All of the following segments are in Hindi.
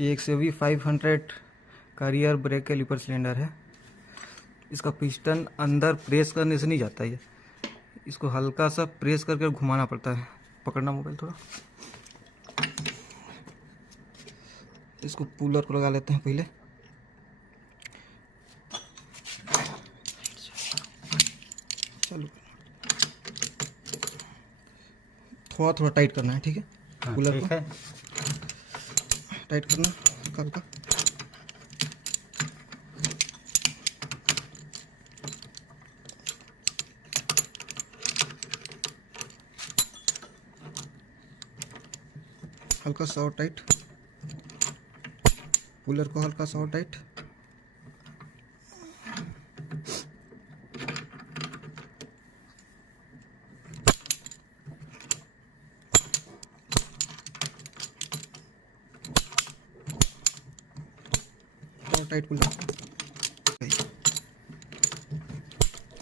ये एक CV 500 का रियर ब्रेक कैलिपर सिलेंडर है। इसका पिस्टन अंदर प्रेस करने से नहीं जाता है, इसको हल्का सा प्रेस करके घुमाना पड़ता है। पकड़ना मोबाइल थोड़ा, इसको पुलर को लगा लेते हैं पहले। चलो थोड़ा थोड़ा टाइट करना है, ठीक है। पुलर को टाइट करना हल्का। हल्का सा और टाइट, पुलर को हल्का सा और टाइट। और टाइट पुलर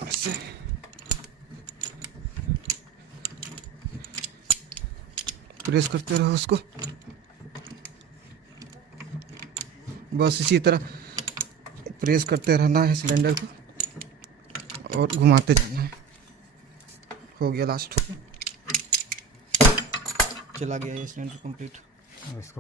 ऐसे। प्रेस करते रहो उसको, बस इसी तरह प्रेस करते रहना है सिलेंडर को और घुमाते जाना है। हो गया, लास्ट हो गया, चला गया ये सिलेंडर कंप्लीट।